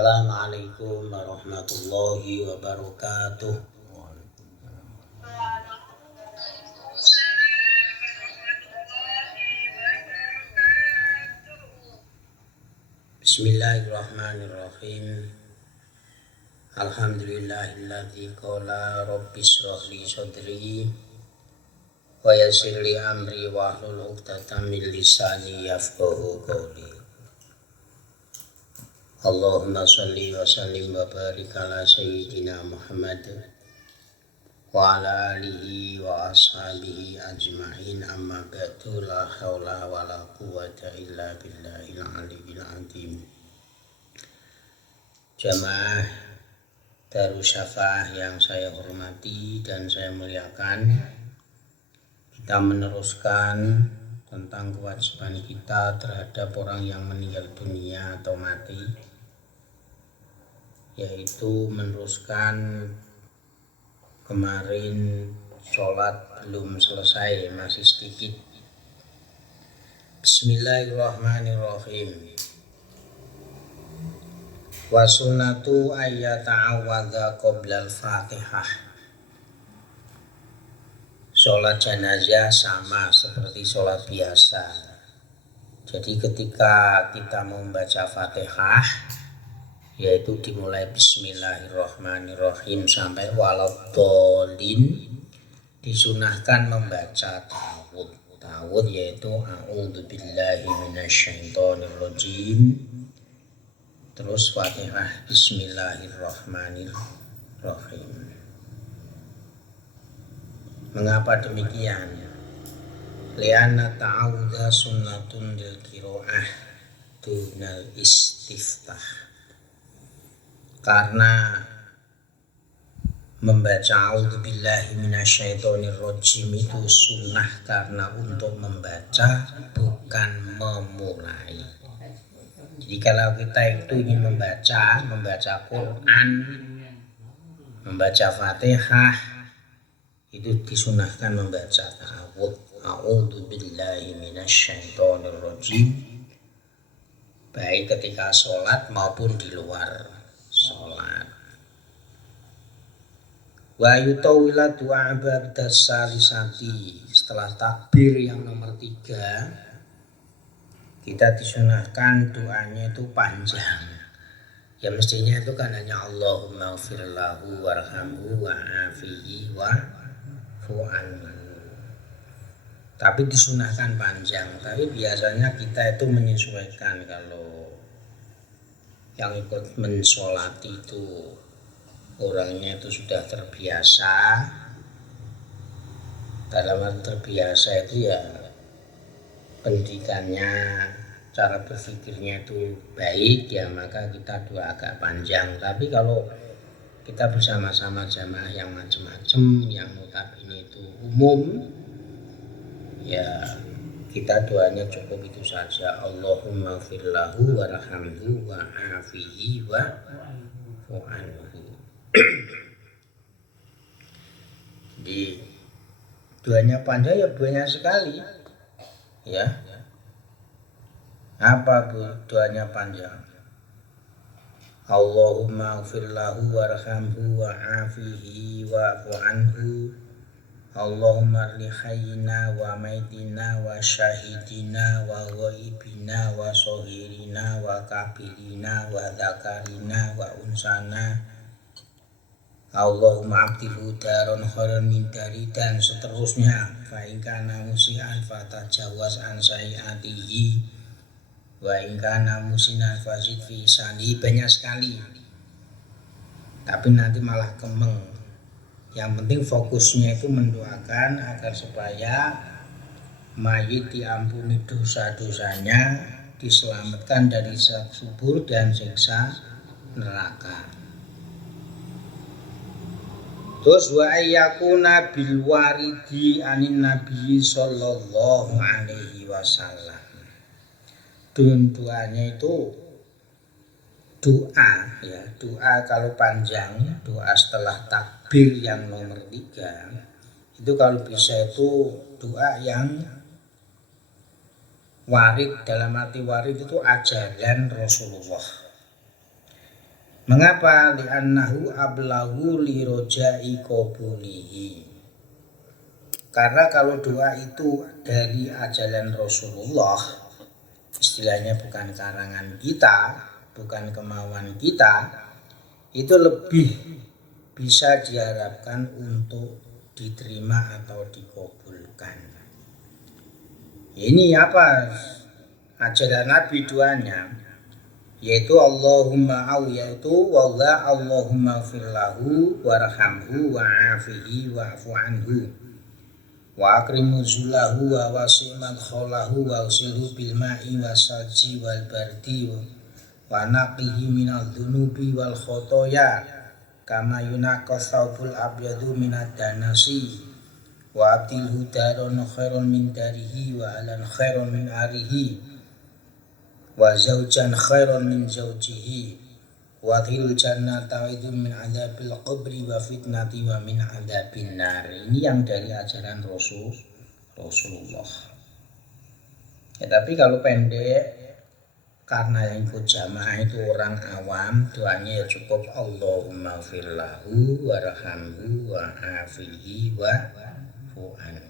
Assalamualaikum warahmatullahi wabarakatuh. Bismillahirrahmanirrahim. Alhamdulillahilladzi qala rabbi shrah li sadri wa yassir li amri wahlul 'uqdatam min lisani yafqahu qawli. Allahumma shalli wa sallim wa barik ala sayyidina Muhammad wa ala alihi wa ashabihi ajma'in, amma ba'du, la haula wa la quwwata illa billahil aliyyil azim. Jamaah Darus Syafa'ah yang saya hormati dan saya muliakan, kita meneruskan tentang kewajiban kita terhadap orang yang meninggal dunia atau mati, yaitu meneruskan kemarin sholat belum selesai, masih sedikit. Bismillahirrahmanirrahim. Wa sunnatu ayyata'awadha qoblal fatihah. Sholat jenazah sama seperti sholat biasa. Jadi ketika kita membaca Fatihah, yaitu dimulai Bismillahirrahmanirrahim sampai waladhdallin, disunahkan membaca ta'awudz. Ta'awudz yaitu a'udzubillahi minasyaitonirrajim, terus Fatihah Bismillahirrahmanirrahim. Mengapa demikian? Lianna ta'awudha sunnatun lil qiraah dunal istiftah. Karena membaca a'udzubillahi minasyaitonirrajim itu sunnah karena untuk membaca, bukan memulai. Jadi kalau kita itu ingin membaca Quran, membaca Fatihah, itu disunahkan membaca ta'awudz, a'udzubillahi minasyaitonirrajim, baik ketika sholat maupun di luar sholat. Wa yutawila du'a ba'da salisati, setelah takbir yang nomor 3, kita disunahkan doanya itu panjang. Ya mestinya itu kan hanya Allahumma ighfir lahu warhamhu wa'afihi wa'fu anhu. Tapi disunahkan panjang. Tapi biasanya kita itu menyesuaikan. Kalau yang ikut mensolati itu orangnya itu sudah terbiasa, dalam arti terbiasa itu ya pendidikannya, cara berpikirnya itu baik, ya maka kita doa agak panjang. Tapi kalau kita bersama-sama jamaah yang macam-macam, yang notabene itu umum, ya kita doanya cukup itu saja. Allahumma ighfir lahu warhamhu wa'afihi wa'fu anhu. Jadi doanya panjang, ya banyak sekali. Ya, apa doanya panjang? Allahumma ighfir lahu warhamhu wa'afihi wa'fu anhu. Allahumma li hayyina wa maitina wa syahidina wa ghaibina wa sohirina wa kabirina wa dzakarina wa unsana. Allahumma abdilhu daron khairan min dari, dan seterusnya. Fa in kana musian fatajawaz an sayiatihi wa in kana musinan fazid fi sani. Banyak sekali, tapi nanti malah kemeng. Yang penting fokusnya itu mendoakan agar supaya mayit diampuni dosa-dosanya, diselamatkan dari siksa kubur dan siksa neraka. Terus wa ayyakuna bil waridi anin nabi sallallahu alaihi wasallam. Doanya itu doa, ya, doa kalau panjang, doa setelah takbir yang nomor 3, itu kalau bisa itu doa yang warid. Dalam arti warid itu ajaran Rasulullah. Mengapa? Li'annahu ablahu li rojai qabulihi. Karena kalau doa itu dari ajaran Rasulullah, istilahnya bukan karangan kita, bukan kemauan kita, itu lebih bisa diharapkan untuk diterima atau dikabulkan. Ini apa ajaran Nabi doanya? Yaitu Allahumma yaitu wallah Allahumma firlahu warhamhu wa'afihi wa'fu anhu wa akrimu zulahu wa wasi'man kholahu wa usilhu bil ma'i wa salji wal bardi wa naqihi minal dhunubi wal khotoya kama yunaqqa thawbul abyadu minad danasi wa abdilhu daron khairon min darihi wa alan khairon min arihi wa zaujan khairon min zaujihi wa dhil jannata wa idhum min adzabil qabri wa fitnati wa min adzabin nar. Ini yang dari ajaran Rasulullah. Ya, tapi kalau pendek, karena yang ikut jamaah itu orang awam, doanya ya cukup Allahumma firlahu warhamhu wa afihi wa fu'anhu.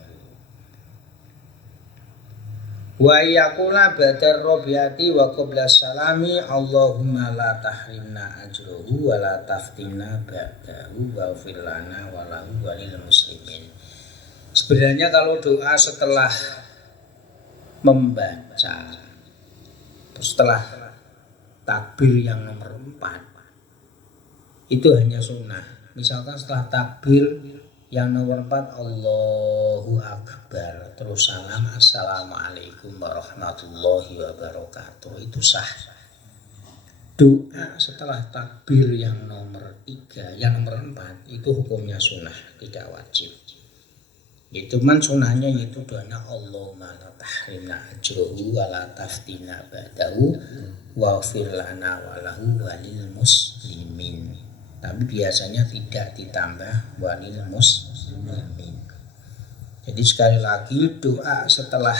Wa yaqula badar rabiati wa qabla salami Allahumma la tahrimna ajruhu wa la taftinna ba'dahu wa firlana wa lahu wa lil muslimin. Sebenarnya kalau doa setelah membaca, setelah takbir yang nomor 4 itu hanya sunnah. Misalkan setelah takbir yang nomor 4 Allahu Akbar terus salam assalamualaikum warahmatullahi wabarakatuh, itu sah. Doa setelah takbir yang nomor 3, yang nomor 4 itu hukumnya sunnah, tidak wajib. Itu man sunnahnya yaitu doanya Allahumma la tahrimna ajruhu wa la taftina ba'dahu wa firlana wa lahu walil muslimin. Tapi biasanya tidak ditambah walil muslimin. Jadi sekali lagi doa setelah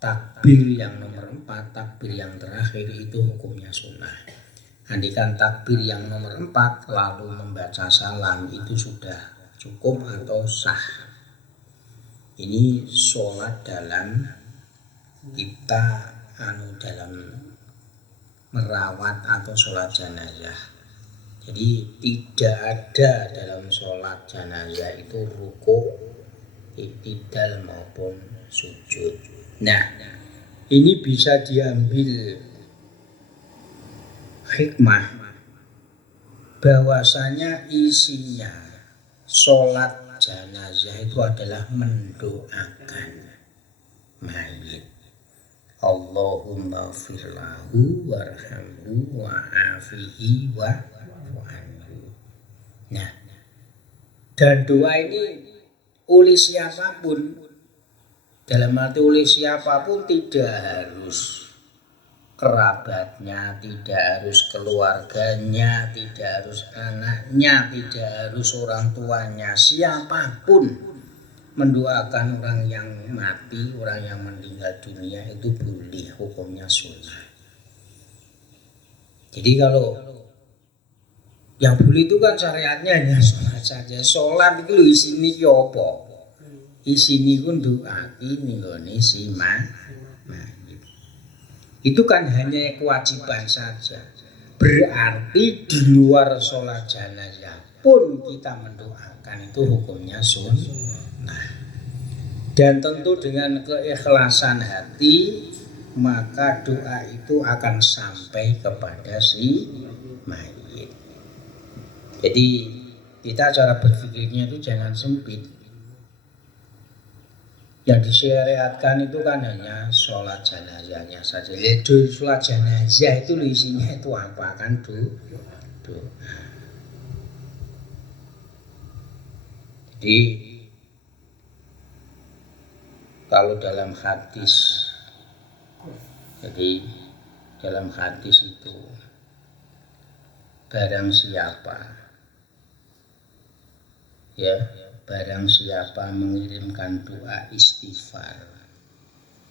takbir yang nomor 4, takbir yang terakhir itu hukumnya sunnah. Andikan takbir yang nomor 4 lalu membaca salam itu sudah cukup atau sah. Ini sholat dalam kita dalam merawat atau sholat jenazah. Jadi tidak ada dalam sholat jenazah itu ruku, i'tidal maupun sujud. Nah, ini bisa diambil hikmah bahwasanya isinya sholat jenazah itu adalah mendoakan mayit. Allahumma firlahu warhamhu wa'afihi wa'fu anhu. Nah, dan doa ini oleh siapapun, dalam arti oleh siapapun, tidak harus kerabatnya, tidak harus keluarganya, tidak harus anaknya, tidak harus orang tuanya, siapapun mendoakan orang yang mati, orang yang meninggal dunia itu boleh, hukumnya sunnah. Jadi kalau yang boleh itu kan syariatnya hanya sholat saja. Sholat itu isini apa? Isini pun doa ini si mayit. Itu kan hanya kewajiban saja. Berarti di luar sholat jenazah pun kita mendoakan, itu hukumnya sunnah. Dan tentu dengan keikhlasan hati, maka doa itu akan sampai kepada si mayit. Jadi kita cara berpikirnya itu jangan sempit. Yang disyariatkan itu kan hanya sholat jenazahnya saja. Jadi sholat jenazah itu isinya itu apa kan doa. Jadi kalau dalam hadis, jadi dalam hadis itu barang siapa mengirimkan doa istighfar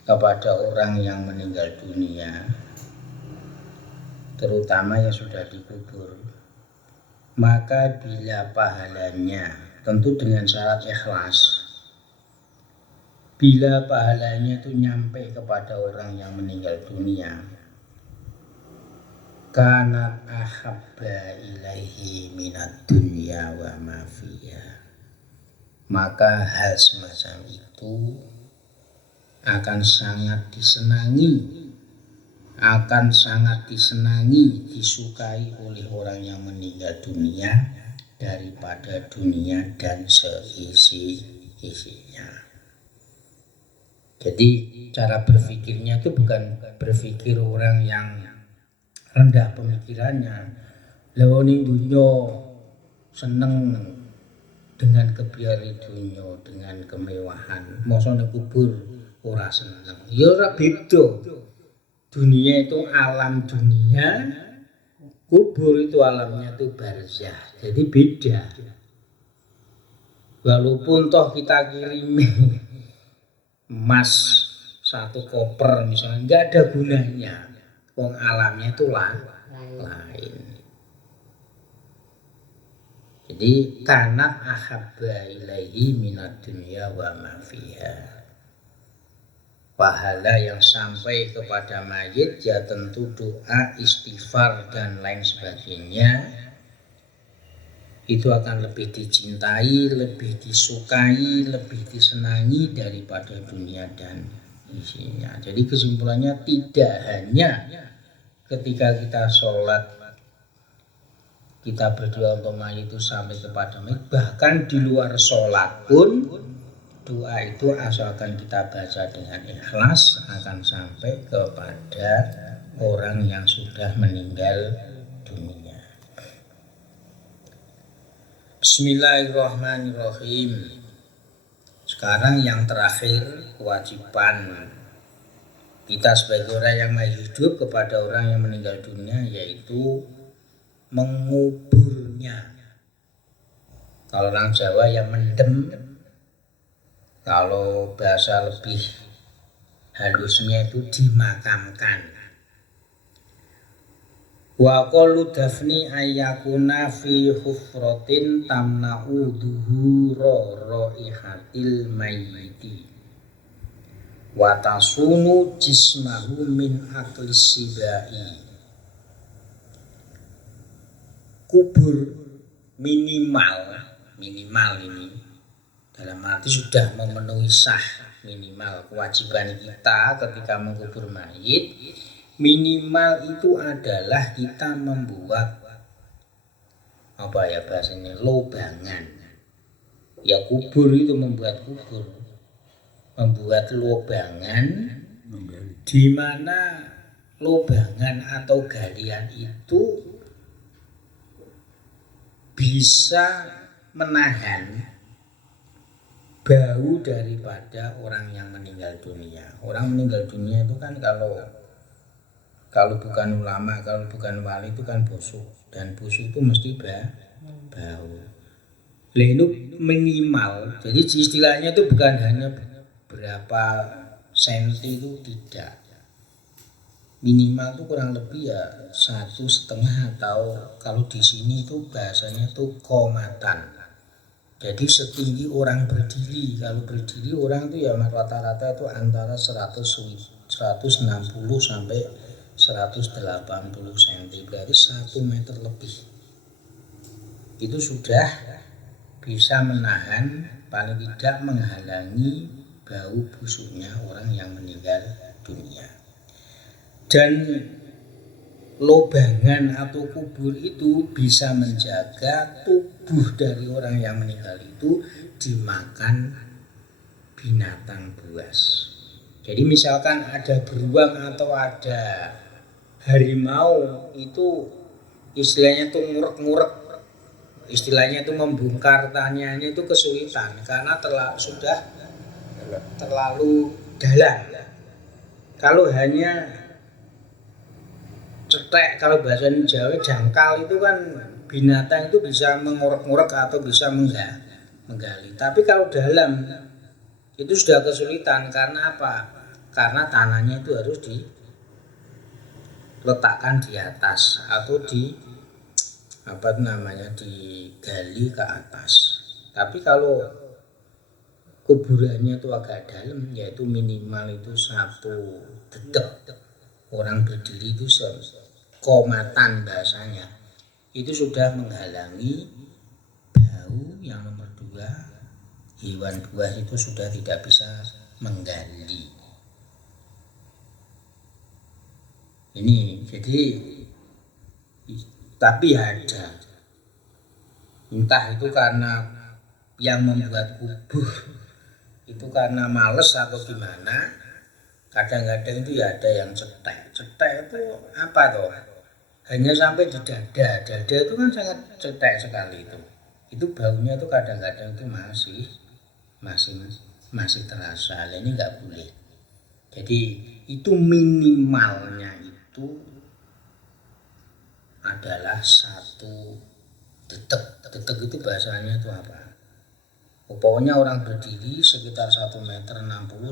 kepada orang yang meninggal dunia, terutama yang sudah dikubur. Maka bila pahalanya, tentu dengan syarat ikhlas, bila pahalanya itu nyampe kepada orang yang meninggal dunia, kanat ahabba ilaihi minad dunya wa ma fiha, maka hal semacam itu akan sangat disenangi, disukai oleh orang yang meninggal dunia daripada dunia dan seisi-isinya. Jadi cara berpikirnya itu bukan berpikir orang yang rendah pemikirannya. Lha ning dunya seneng dengan kebiari dunya, dengan kemewahan, masa ning kubur ora seneng. Ya ora beda. Dunia itu alam dunia, kubur itu alamnya itu barzah. Jadi beda. Walaupun toh kita kirimi emas 1 koper misalnya, nggak ada gunanya. Wong alamnya itu lain. Jadi kanat ahabba ilaihi minad dunya wa ma fiha. Pahala yang sampai kepada mayit ya tentu doa, istighfar dan lain sebagainya, itu akan lebih dicintai, lebih disukai, lebih disenangi daripada dunia dan isinya. Jadi kesimpulannya tidak hanya ketika kita sholat kita berdoa untuk mayit itu sampai kepada mayit, bahkan di luar sholat pun doa itu asalkan kita baca dengan ikhlas akan sampai kepada orang yang sudah meninggal dunia. Bismillahirrahmanirrahim. Sekarang yang terakhir, kewajiban kita sebagai orang yang masih hidup kepada orang yang meninggal dunia, yaitu menguburnya. Kalau orang Jawa ya mendem, kalau bahasa lebih halusnya itu dimakamkan. Wa qalu dafni ayyakuna fi hufratin tamna'u dhuhura raihatil mayyiti wa tasunu jismahu min aklis sibai. Kubur minimal ini dalam arti sudah memenuhi minimal kewajiban kita ketika mengubur mayit. Minimal itu adalah kita membuat bahasanya lobangan. Ya kubur itu membuat lobangan, di mana lobangan atau galian itu bisa menahan bau daripada orang yang meninggal dunia. Orang meninggal dunia itu kan kalau bukan ulama, kalau bukan wali itu kan busuk, dan busuk itu mesti bau. Itu minimal. Jadi istilahnya itu bukan hanya berapa senti, itu tidak. Minimal itu kurang lebih ya 1,5, atau kalau di sini itu bahasanya itu komatan. Jadi setinggi orang berdiri. Kalau berdiri orang itu ya rata-rata itu antara 160 sampai 180 cm, berarti 1 meter lebih. Itu sudah bisa menahan, paling tidak menghalangi bau busuknya orang yang meninggal dunia. Dan lobangan atau kubur itu bisa menjaga tubuh dari orang yang meninggal itu dimakan binatang buas. Jadi misalkan ada beruang atau ada harimau, itu istilahnya itu ngurek-ngurek, istilahnya itu membongkar tanyanya itu kesulitan karena sudah terlalu dalam. Kalau hanya cetek, kalau bahasa Jawa jangkal, itu kan binatang itu bisa mengorek-ngorek atau bisa menggali. Tapi kalau dalam itu sudah kesulitan. Karena apa? Karena tanahnya itu harus letakkan di atas atau digali ke atas. Tapi kalau kuburannya itu agak dalam, yaitu minimal itu 1 detik orang berdiri itu komatan bahasanya, itu sudah menghalangi bau. Yang nomor 2, hewan buas itu sudah tidak bisa menggali. Ini jadi, tapi ada, entah itu karena yang membuat kubur itu karena males atau gimana, kadang-kadang itu ya ada yang cetek itu apa toh, hanya sampai di dada itu kan sangat cetek sekali itu baunya itu kadang-kadang itu masih terasa. Ini nggak boleh. Jadi itu minimalnya itu adalah 1 detik. Detik itu bahasanya itu apa? Pokoknya orang berdiri sekitar 1,60 meter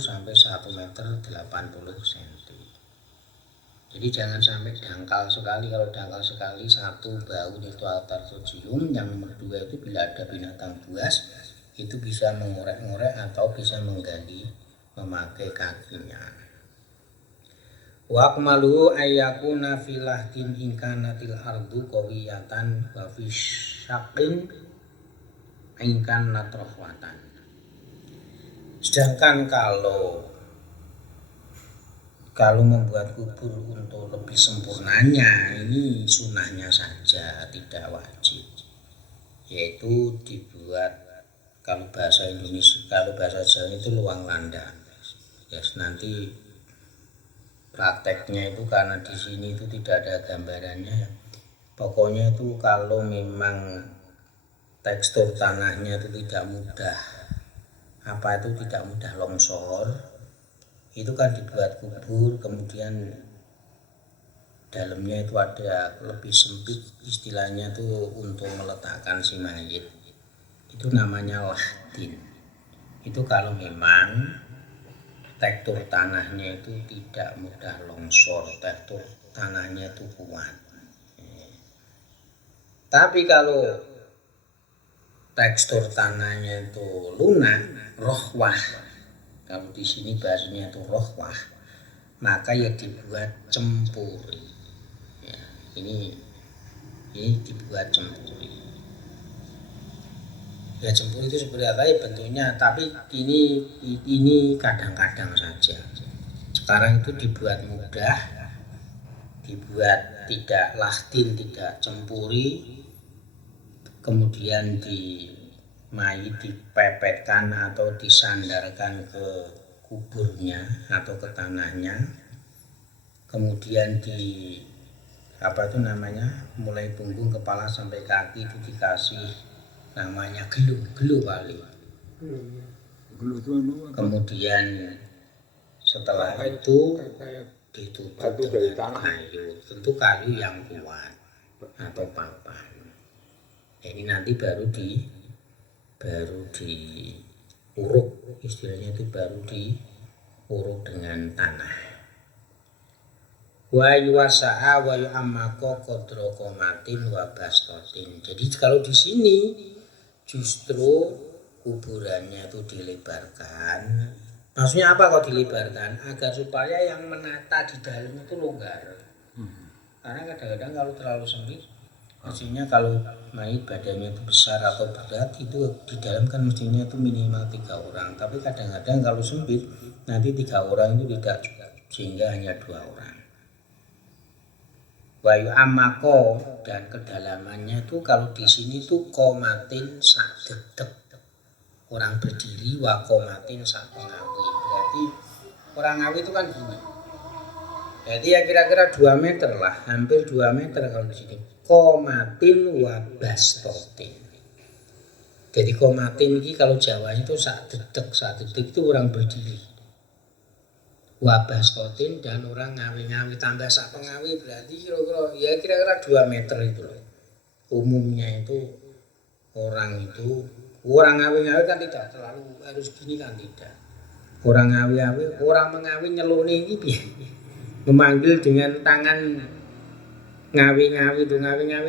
sampai 1,80 cm. Jadi jangan sampai dangkal sekali. Kalau dangkal sekali, 1, bau itu arteriosium. Yang nomor 2 itu bila ada binatang buas itu bisa mengorek-ngorek atau bisa menggali memakai kakinya. Wa akmalu ayyakuna filahdin ingkanatil ardu qawiyatan wa fi syaqqin ingkan natrohwatan. Sedangkan kalau membuat kubur untuk lebih sempurnanya, ini sunahnya saja, tidak wajib. Yaitu dibuat, kalau bahasa Indonesia, kalau bahasa Jawa itu luang landa. Yes, nanti prakteknya itu karena di sini itu tidak ada gambarannya. Pokoknya itu kalau memang tekstur tanahnya itu tidak mudah longsor, itu kan dibuat kubur, kemudian dalamnya itu ada lebih sempit, istilahnya itu untuk meletakkan si mayit, itu namanya lahdin. Itu kalau memang tekstur tanahnya itu tidak mudah longsor, tekstur tanahnya itu kuat. Tapi kalau tekstur tanahnya itu lunak, rohwah, kalau di sini bahasanya itu rohwah, maka ya dibuat cempuri. Ya, ini dibuat cempuri. Ya, cempuri itu seperti apa ya bentuknya, tapi ini kadang-kadang saja. Sekarang itu dibuat mudah, dibuat tidak lahdin, tidak cempuri, kemudian mayit dipepetkan atau disandarkan ke kuburnya atau ke tanahnya, kemudian mulai punggung, kepala sampai kaki itu dikasih namanya gelu kali. Kemudian setelah itu ditutup dengan kayu, tentu kayu yang kuat atau papan. Ini nanti baru diuruk, istilahnya itu baru diuruk dengan tanah. Wa yuwasa'a wa yu'ammaqo qadra qomatin wa bastotin. Jadi kalau di sini justru kuburannya itu dilebarkan. Maksudnya apa kok dilebarkan? Agar supaya yang menata di dalam itu longgar. Karena kadang-kadang kalau terlalu sempit, mestinya kalau mayit badannya itu besar atau berat, itu di dalam kan mestinya itu minimal 3 orang. Tapi kadang-kadang kalau sempit, nanti 3 orang itu tidak cukup, sehingga hanya 2 orang. Wayu amako, dan kedalamannya itu kalau di sini tuh komatin sak dedek orang berdiri, wa komatin sak pengawi. Berarti orang ngawi itu kan gini. Jadi ya kira-kira 2 meter lah, hampir 2 meter kalau di sini. Komatin wa bastotin. Jadi komatin ini kalau Jawa itu sak detik itu orang berdiri. Wa bastotin dan orang ngawi-ngawi, tambah sak pengawi, berarti kira-kira 2 meter itu loh. Umumnya itu orang ngawi-ngawi kan tidak terlalu harus gini kan, tidak. Orang ngawi-ngawi, orang mengawi nyeloni ini memanggil dengan tangan Ngawi-ngawi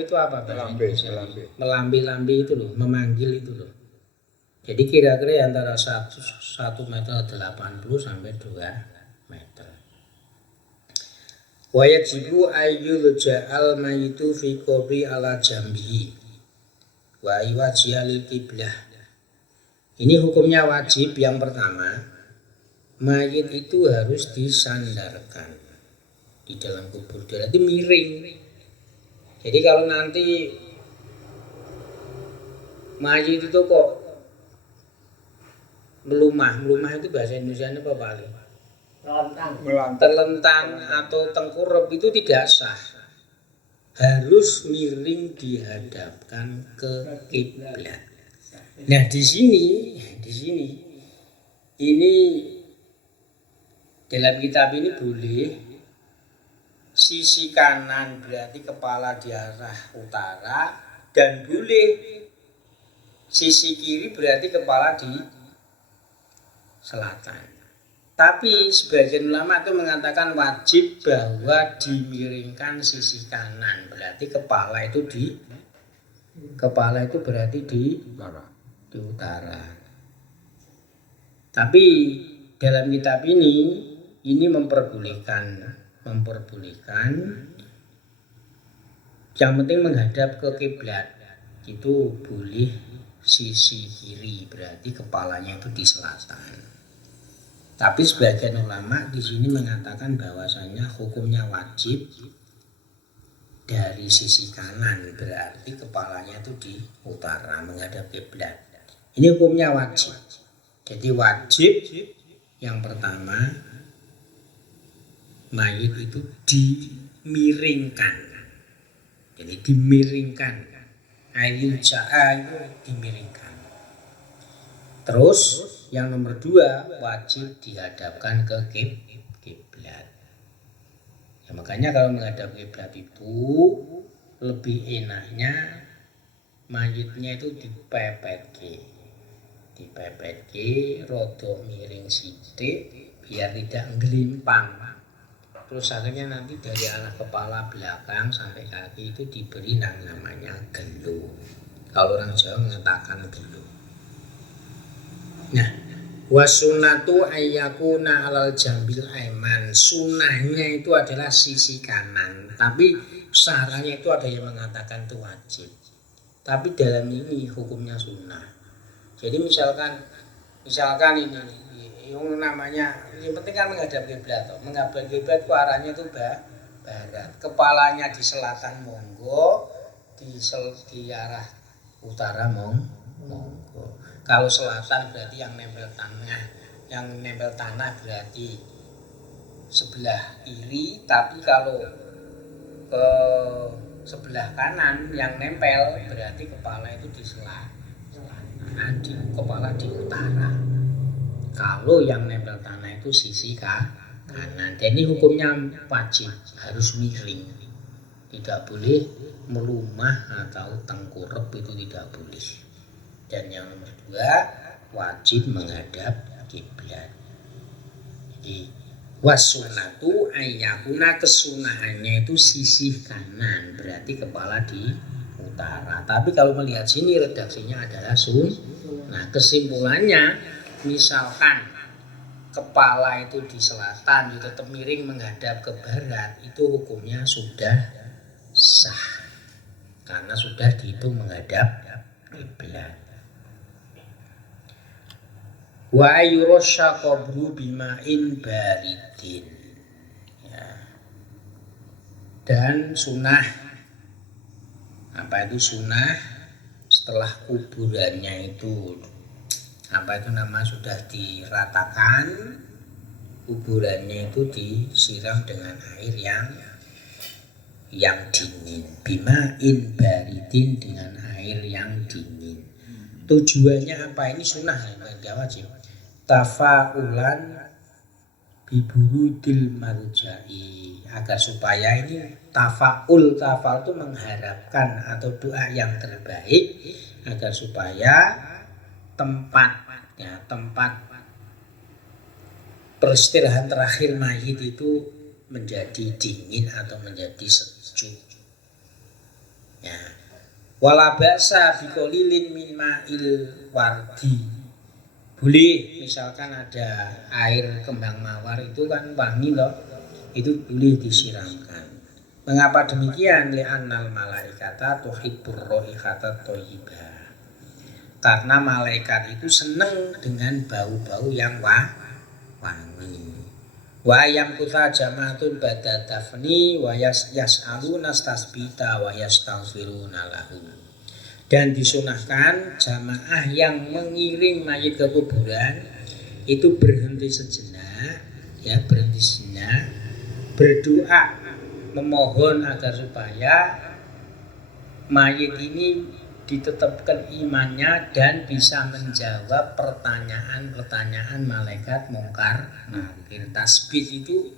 itu apa bahasa Indonesia? Melambi-lambi itu loh, memanggil itu loh. Jadi kira-kira antara 1 meter 80 sampai 2 meter. Wa yajibu ayyul ja'al mayitu fi qabri ala jambihi wa iwajihil qiblah. Ini hukumnya wajib. Yang pertama, mayit itu harus disandarkan di dalam kubur, berarti miring. Jadi kalau nanti mayit itu kok melumah itu bahasa Indonesia apa paling? Terlentang atau tengkurap itu tidak sah. Harus miring dihadapkan ke kiblat. Nah di sini ini dalam kitab ini boleh sisi kanan berarti kepala di arah utara, dan boleh sisi kiri berarti kepala di selatan. Tapi sebagian ulama itu mengatakan wajib bahwa dimiringkan sisi kanan, berarti kepala itu berarti di utara. Tapi dalam kitab ini memperbolehkan yang penting menghadap ke kiblat. Itu boleh sisi kiri, berarti kepalanya itu di selatan. Tapi sebagian ulama di sini mengatakan bahwasanya hukumnya wajib dari sisi kanan, berarti kepalanya itu di utara menghadap kiblat. Ini hukumnya wajib. Jadi wajib yang pertama, mayit itu dimiringkan. Jadi dimiringkan. Ayyul ja'a itu dimiringkan. Terus yang nomor 2, wajib dihadapkan ke kiblat. Ya, makanya kalau menghadap kiblat itu lebih enaknya mayitnya itu dipepet rada miring sithik biar tidak nglimpang. Terus akhirnya nanti dari arah kepala belakang sampai kaki itu diberi namanya gelu. Kalau orang Jawa mengatakan gelu. Nah, wasunatu ayyakuna alal jambil aiman. Sunahnya itu adalah sisi kanan. Tapi syaratnya itu ada yang mengatakan itu wajib. Tapi dalam ini hukumnya sunnah. Jadi misalkan ini yang namanya, yang penting kan menghadap kiblat. Menghadap kiblat itu arahnya itu barat. Kepalanya di selatan monggo, di arah utara monggo. Kalau selatan berarti yang nempel tanah berarti sebelah kiri, tapi kalau ke sebelah kanan yang nempel berarti kepala itu di selatan, kepala di utara. Kalau yang nempel tanah itu sisi kanan. Jadi hukumnya wajib, harus miring. Tidak boleh melumah atau tengkurap, itu tidak boleh. Dan yang nomor 2, wajib menghadap kiblat. Jadi wasunatu ayyakuna, kesunahannya itu sisi kanan, berarti kepala di utara. Tapi kalau melihat sini redaksinya adalah nah kesimpulannya, misalkan kepala itu di selatan, itu tetap miring menghadap ke barat, itu hukumnya sudah sah karena sudah dihitung menghadap kiblat. Wa yurasha qabru bima'in baridin. Ya. Dan sunnah, apa itu sunnah? Setelah kuburannya itu sudah diratakan, kuburannya itu disiram dengan air yang dingin, bima'in baridin, dengan air yang dingin. Tujuannya apa? Ini sunnah, enggak wajib. Tafaulan biburudil marja'i, agar supaya ini tafaul itu mengharapkan atau doa yang terbaik, agar supaya tempat peristirahat terakhir mayit itu menjadi dingin atau menjadi sejuk. Ya. Wala ba'sa biqolilin min ma'il wardi. Boleh misalkan ada air kembang mawar itu kan wangi loh, itu boleh disiramkan. Mengapa demikian? Li'annal malaikata tuhibbur raihata thayyibah. Karena malaikat itu senang dengan bau-bau yang wangi. Wa ayam kuta jamaatun bada dafni wa yas'aluna tasbita wa yastaghfiruna lahu. Dan disunahkan jamaah yang mengiring mayit ke kuburan itu berhenti sejenak, ya berhenti sejenak, berdoa memohon agar supaya mayit ini ditetapkan imannya dan bisa menjawab pertanyaan-pertanyaan malaikat mungkar nakir. Tasbih itu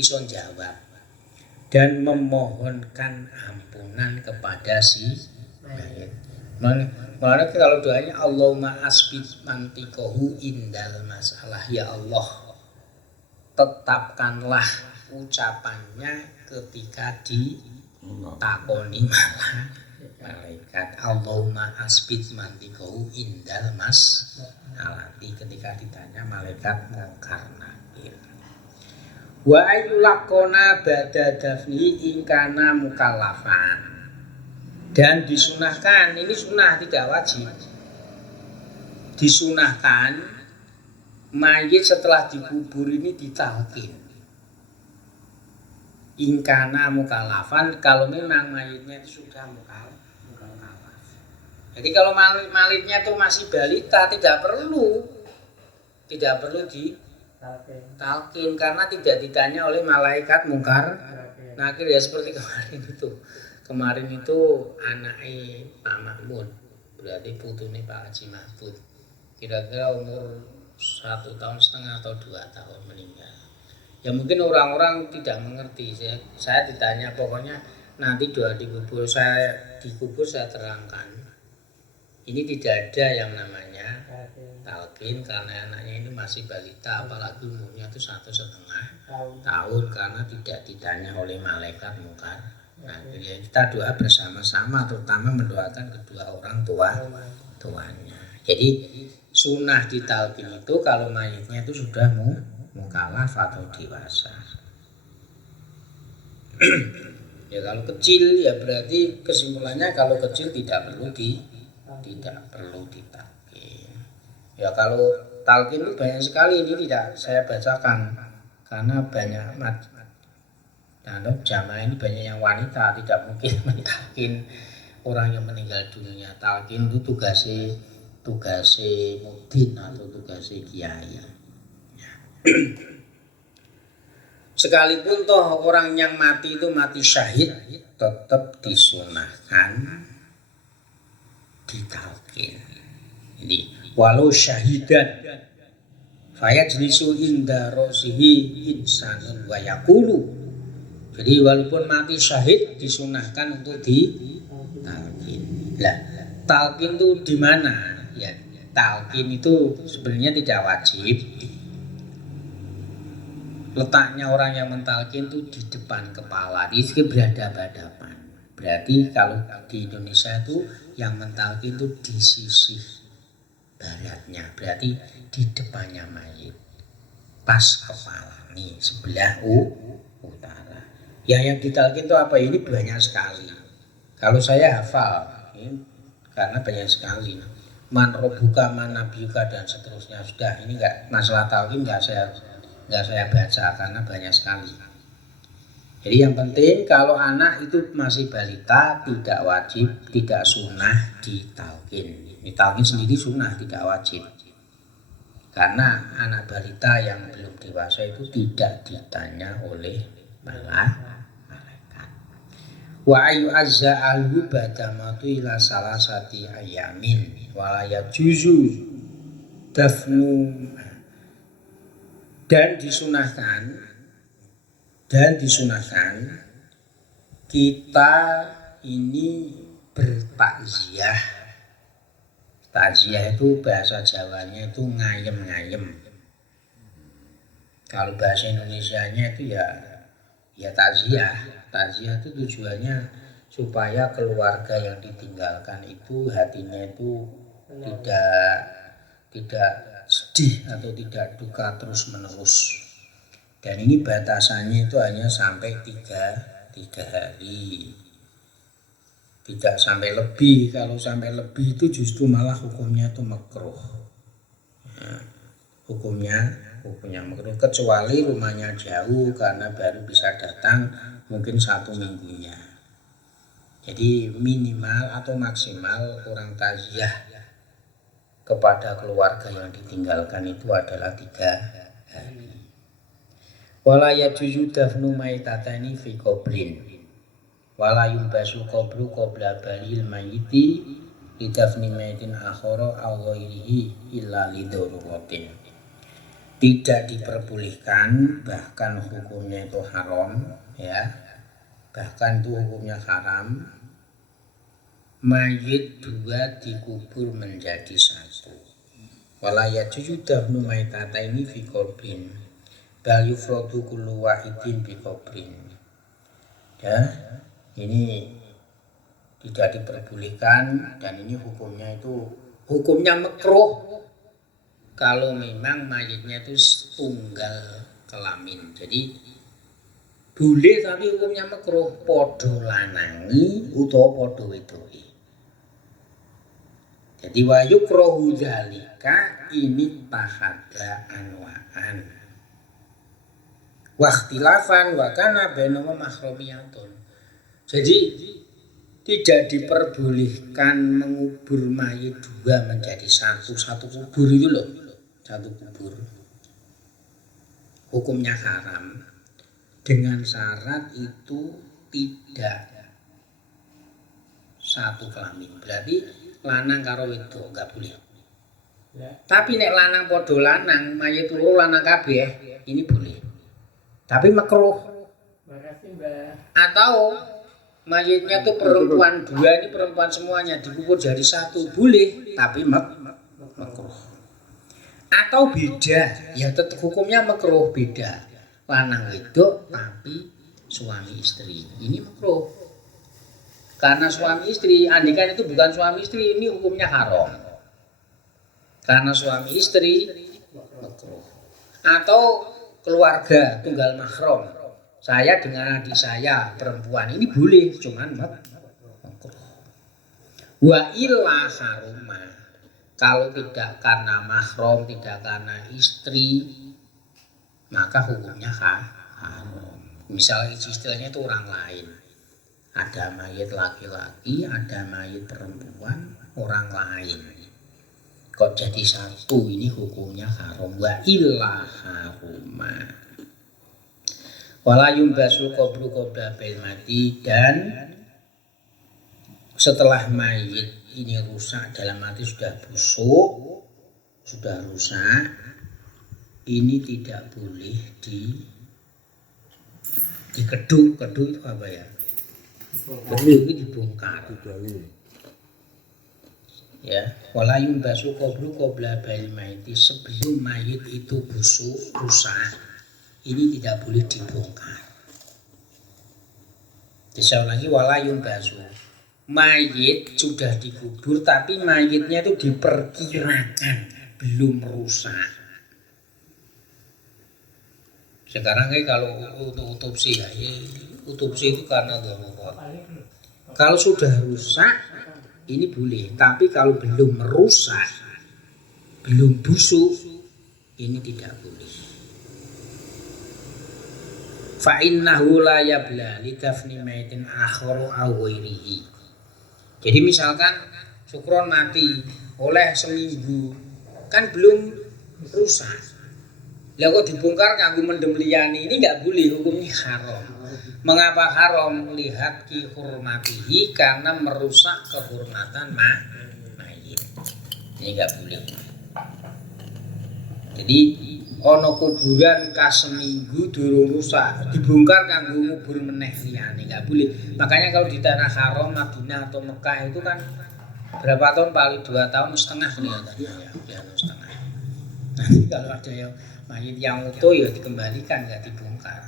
iso jawab dan memohonkan ampunan kepada si mayit. Makanya kalau doanya Allahumma asbit mantikohu indal masalah, ya Allah tetapkanlah ucapannya ketika ditakoni malaikat. Allahumma asbit mantikohu indal masalati, ketika ditanya malaikat mungkar nakir. Wa ayyulakona ba'da dafni ingkana mukallafan. Dan disunahkan, ini sunnah tidak wajib, disunahkan mayit setelah dikubur ini ditalqin ingkana mukallafan, kalau memang mayitnya itu sudah mukallaf. Jadi kalau mayitnya itu masih balita tidak perlu ditalqin karena tidak ditanya oleh malaikat mungkar nakir, ya seperti kemarin itu anaknya Pak Mahmud, berarti putune Pak Haji Mahmud, kira-kira umur 1,5 tahun atau 2 tahun meninggal. Ya mungkin orang-orang tidak mengerti, saya ditanya, pokoknya nanti doa dikubur, saya terangkan ini tidak ada yang namanya talqin karena anaknya ini masih balita, apalagi umurnya itu 1,5 tahun, karena tidak ditanya oleh malaikat mungkar. Nah, kita doa bersama-sama, terutama mendoakan kedua orang tuanya. Jadi sunnah ditalqin itu kalau mayitnya itu sudah mukallaf atau dewasa. Ya kalau kecil ya berarti kesimpulannya kalau kecil tidak perlu ditalqin. Ya kalau talqin itu banyak sekali, ini tidak saya bacakan karena banyak jamaah ini banyak yang wanita, tidak mungkin mentalqin orang yang meninggal dunia. Talqin itu tugasnya mudin atau tugasnya kiai. Sekalipun toh orang yang mati itu mati syahid, tetap disunahkan ditalqin. Jadi walau syahidan fayajlisu inda rosihi insanun wa yaqulu. Jadi walaupun mati syahid disunahkan untuk ditalqin. Lah, talqin itu di mana? Ya, talqin itu sebenarnya tidak wajib. Letaknya orang yang mentalqin itu di depan kepala, di sini berhadapan-hadapan. Berarti kalau di Indonesia itu yang mentalqin itu di sisi baratnya, berarti di depannya mayit, pas kepala nih sebelah utara. Ya yang ditalqin itu apa? Ini banyak sekali. Kalau saya hafal, karena banyak sekali. Man robuka, man nabiyuka dan seterusnya. Sudah, ini enggak masalah talqin enggak saya baca karena banyak sekali. Jadi yang penting kalau anak itu masih balita tidak wajib, tidak sunnah ditalqin. Ditalqin sendiri sunnah, tidak wajib. Karena anak balita yang belum dewasa itu tidak ditanya oleh malaikat. Wa ayu azza alhu badamatu ila salasati ayamin wala yajuzu dafnu. Dan disunahkan kita ini bertakziah. Takziah itu bahasa Jawanya itu ngayem-ngayem. Kalau bahasa Indonesianya itu ya takziah. Takziah itu tujuannya supaya keluarga yang ditinggalkan itu hatinya itu tidak sedih atau tidak duka terus menerus. Dan ini batasannya itu hanya sampai tiga hari, tidak sampai lebih. Kalau sampai lebih itu justru malah hukumnya itu makruh. Hukumnya makruh, kecuali rumahnya jauh karena baru bisa datang mungkin 1 minggunya. Jadi minimal atau maksimal orang taziah kepada keluarga yang ditinggalkan itu adalah 3 hari. Wala yajuzu dafnu maitatani fi qablin wala yumbasu qabru qabla balil mayiti lidafni maitin akhara aw ghairihi illa lidururatin. Tidak diperbolehkan, bahkan hukumnya itu haram, ya, bahkan itu hukumnya haram, mayit 2 dikubur menjadi 1. Wala yajuzu dafnu maitataini fi qablin bal yufradu kullu wahidin bi qabrin. Ya, ini tidak diperbolehkan, dan ini hukumnya makruh kalau memang mayitnya itu tunggal kelamin. Jadi boleh tapi hukumnya makruh, podo lanangi utawa podo wedoke. Jadi wa yukrahu dzalika ini tahada anwa'an wa ikhtilafan wa kana bainahuma mahramiyatun. Jadi tidak diperbolehkan mengubur mayit 2 menjadi 1 kubur itu loh, 1 kubur. Hukumnya haram dengan syarat itu tidak satu kelamin. Berarti lanang karo wedok enggak boleh. Ya. Tapi nek lanang padha lanang, mayit loro lanang kabeh, ini boleh. Tapi makruh. Makasih, Mbak. Atau mayitnya tuh perempuan 2, ini perempuan semuanya dikubur jadi 1, boleh, tapi makruh. Atau beda, ya tetap hukumnya makruh, beda. Lanang wedok tapi suami istri, ini makruh. Karena suami istri, andikan itu bukan suami istri, ini hukumnya haram. Karena suami istri makruh. Atau keluarga tunggal mahram, saya dengan adik saya perempuan, ini boleh, cuman makruh. Wa illa haruma, kalau tidak karena mahram, tidak karena istri, maka hukumnya haram. Misalnya istilahnya itu orang lain, ada mayit laki-laki, ada mayit perempuan, orang lain, kok jadi 1, ini hukumnya haram. Wa illa haruma wala yumbasul qabru qabla bil mati, dan setelah mayit ini rusak, dalam arti sudah busuk, sudah rusak, ini tidak boleh dikeduk. Keduk itu apa ya? Keduk itu dibongkar. Ya, wala yumbasul qabru qabla bil mati, sebelum mayit itu busuk, rusak, ini tidak boleh dibongkar. Saya ulangi, wala yumbasu, mayit sudah dikubur tapi mayitnya itu diperkirakan belum rusak. Sekarang kalau otopsi ya, otopsi itu karena darurat. Kalau sudah rusak ini boleh, tapi kalau belum merusak, belum busuk, ini tidak boleh. Fa innahu la yabla li dafni maitin akharu aw ghairihi. Jadi misalkan Sukron mati oleh seminggu, kan belum rusak. Lah kok dibongkar kanggo mendem liyane, ini enggak boleh, hukumnya haram. Mengapa haram? Lihat ki hurmatihi, karena merusak kehormatan mayit. Ini enggak boleh. Jadi ono kuburan kas seminggu durung rusak, dibongkar kanggo ngubur meneh liyane, enggak boleh. Makanya kalau di tanah haram Madinah atau Mekah itu kan berapa tahun, paling 2 tahun setengah kelihatannya ya, 2 tahun setengah. Nanti kalau ada yang mayit yang utuh ya dikembalikan, enggak dibongkar.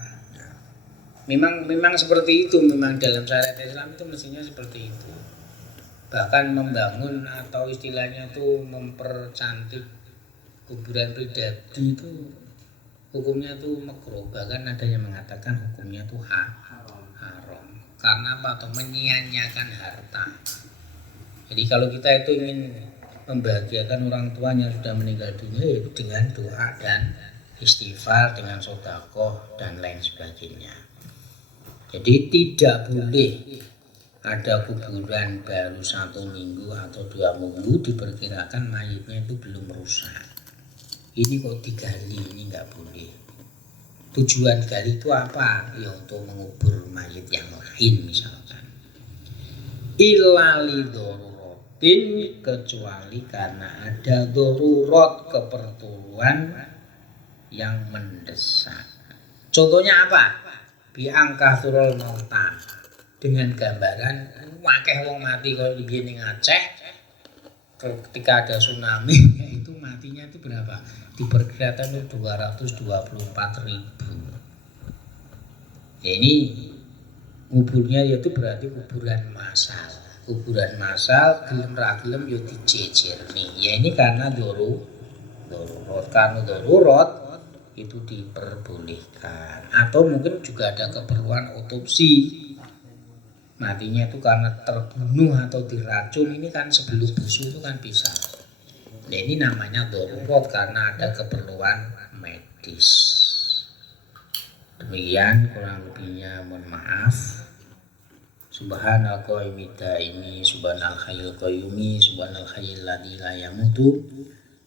Memang seperti itu, memang dalam syariat Islam itu mestinya seperti itu. Bahkan membangun atau istilahnya itu mempercantik kuburan pribadi itu hukumnya itu makruh. Bahkan ada yang mengatakan hukumnya itu haram. Karena apa? Atau menyia-nyiakan harta. Jadi kalau kita itu ingin membahagiakan orang tuanya sudah meninggal dunia, yaitu dengan doa dan istighfar, dengan sedekah dan lain sebagainya. Jadi tidak boleh ada kuburan baru 1 minggu atau 2 minggu diperkirakan mayitnya itu belum rusak. Ini kok digali, ini nggak boleh. Tujuan gali itu apa? Ya untuk mengubur mayit yang lain misalkan. Illa li darurotin, kecuali karena ada darurat, keperluan yang mendesak. Contohnya apa? Biangkah turul mauta, dengan gambaran wakeh wong mati kalau begini Aceh ketika ada tsunami itu matinya itu berapa? Diperkirakan itu 224.000. Ya ini kuburnya yaitu berarti kuburan massal. Kuburan massal gelem ra gelem yo dijejerni. Ya ini karena darurat. Karena darurat itu diperbolehkan. Atau mungkin juga ada keperluan otopsi. Matinya itu karena terbunuh atau diracun, ini kan sebelum busuk itu kan bisa. Nah ini namanya darurat karena ada keperluan medis. Demikian kurang lebihnya, mohon maaf. Subhanal qayyimid daimi, subhanal hayyul qayyumi, subhanal hayyil ladzi la yamutu,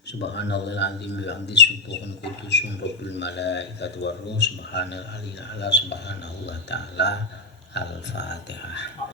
subhanallahil azim bihamdi subhan qudusun rabbil malaikati war ruh, subhanal aliyil a'la, subhanahu wa ta'ala. Al-Fatihah.